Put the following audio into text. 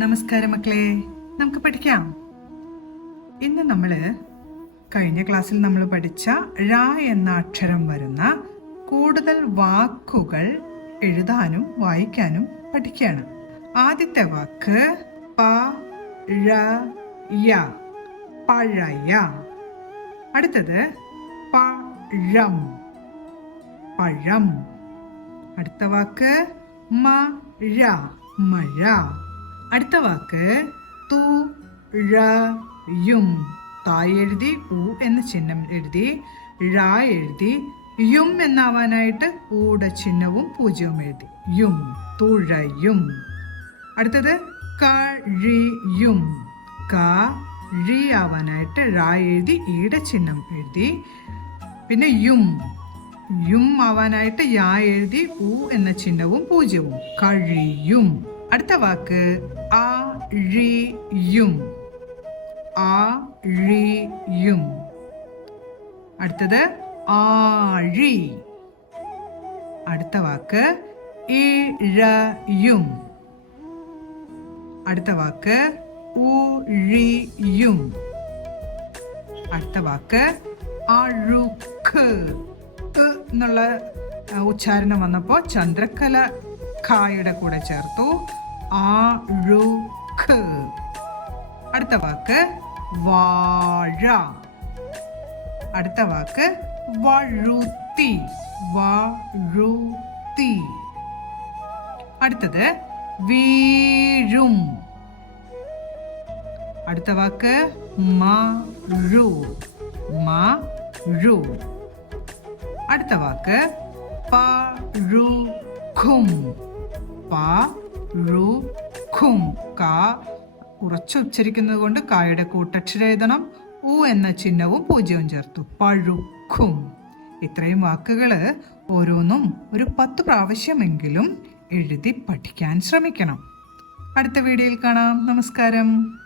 നമസ്കാരം മക്കളെ, നമുക്ക് പഠിക്കാം. ഇന്ന് കഴിഞ്ഞ ക്ലാസ്സിൽ നമ്മൾ പഠിച്ച ഴ എന്ന അക്ഷരം വരുന്ന കൂടുതൽ വാക്കുകൾ എഴുതാനും വായിക്കാനും പഠിക്കുകയാണ്. ആദ്യത്തെ വാക്ക് പഴയ, പഴയ. അടുത്തത് പഴം, പഴം. അടുത്ത വാക്ക് മഴ, മഴ. അടുത്ത വാക്ക് തുഴയും. തായ് എഴുതി ഉ എന്ന ചിഹ്നം എഴുതി ഴ എഴുതി യും എന്നാവാനായിട്ട് ഊടെ ചിഹ്നവും പൂജ്യവും എഴുതി യും, തുഴയും. അടുത്തത് കഴിയും. ഴി ആവാനായിട്ട് ഴ എഴുതി ഈടെ ചിഹ്നം എഴുതി പിന്നെ യും, യും ആവാനായിട്ട് യാ എഴുതി ഉ എന്ന ചിഹ്നവും പൂജ്യവും കഴിയും. അടുത്ത വാക്ക് അഴിയും, അഴിയും. അടുത്തത് ആഴി. അടുത്ത വാക്ക് ഇഴയും. അടുത്ത വാക്ക് ഉഴിയും. അടുത്ത വാക്ക് അഴുക്ക്. എന്നുള്ള ഉച്ചാരണം വന്നപ്പോൾ ചന്ദ്രക്കല ഖായുടെ കൂടെ ചേർത്തു അഴുക്ക്. അടുത്ത വാക്ക് വാഴ. അടുത്ത വാക്ക് വഴുത്തി, വഴുത്തി. അടുത്തത് വീഴും. അടുത്ത വാക്ക് മഴു, മഴു. അടുത്ത വാക്ക് പഴുക്കും, പഴുക്കും. ഉറച്ചു ഉച്ചരിക്കുന്നത് കൊണ്ട് കായുടെ കൂട്ടക്ഷരം എഴുതണം. ഉ എന്ന ചിഹ്നവും പൂജ്യവും ചേർത്തു പഴുക്കും. ഇത്രയും വാക്കുകൾ ഓരോന്നും ഒരു 10 പ്രാവശ്യമെങ്കിലും എഴുതി പഠിക്കാൻ ശ്രമിക്കണം. അടുത്ത വീഡിയോയിൽ കാണാം. നമസ്കാരം.